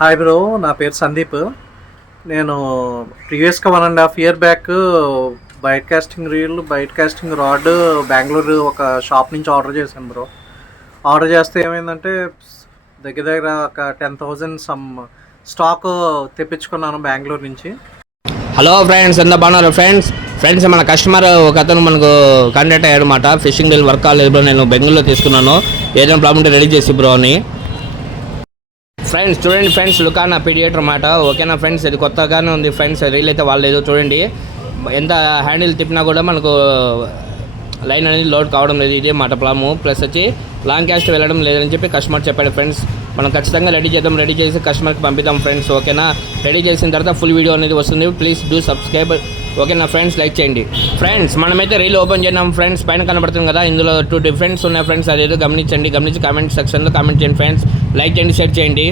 Hi bro, నా పేరు సందీప్. నేను ప్రీవియస్గా 1.5 year back bait casting reel, bait casting rod Bengaluru ఒక షాప్ నుంచి ఆర్డర్ చేశాను బ్రో. ఆర్డర్ చేస్తే ఏమైందంటే దగ్గర దగ్గర ఒక 10,000 సమ్ స్టాక్ తెప్పించుకున్నాను బెంగళూరు నుంచి. హలో ఫ్రెండ్స్, ఎంత బాగున్నారు ఫ్రెండ్స్ మన కస్టమర్ ఒక అతను మనకు కాంటాక్ట్ అయ్యాడు అనమాట. ఫిషింగ్ రీల్ వర్క్ కాలేదు బ్రో, నేను బెంగళూరులో తీసుకున్నాను, ఏదైనా ప్రాబ్లం ఉంటే రెడీ చేసి బ్రో అని. ఫ్రెండ్స్ చూడండి ఫ్రెండ్స్, లుకానా పీడియేటర్ అన్నమాట. ఓకేనా ఫ్రెండ్స్, ఇది కొత్తగానే ఉంది ఫ్రెండ్స్. రీల్ అయితే వాళ్ళేదో చూడండి, ఎంత హ్యాండిల్ తిప్పినా కూడా మనకు లైన్ అనేది లోడ్ కావడం లేదు. ఇదే మాట ప్రాబ్లము. ప్లస్ వచ్చి లాంగ్ క్యాస్ట్ వెళ్ళడం లేదని చెప్పి కస్టమర్ చెప్పాడు ఫ్రెండ్స్. మనం ఖచ్చితంగా రెడీ చేద్దాం, రెడీ చేసి కస్టమర్కి పంపిద్దాం ఫ్రెండ్స్. ఓకేనా, రెడీ చేసిన తర్వాత ఫుల్ వీడియో అనేది వస్తుంది. Please do subscribe. ఓకేనా ఫ్రెండ్స్, లైక్ చేయండి ఫ్రెండ్స్. మనమైతే రీల్ ఓపెన్ చేద్దాం ఫ్రెండ్స్. పైన కనబడుతుంది కదా, ఇందులో 2 డిఫరెంట్స్ ఉన్నాయి ఫ్రెండ్స్. అదేదో గమనించి కామెంట్ సెక్షన్లో కామెంట్ చేయండి ఫ్రెండ్స్. లైక్ చేయండి, షేర్ చేయండి.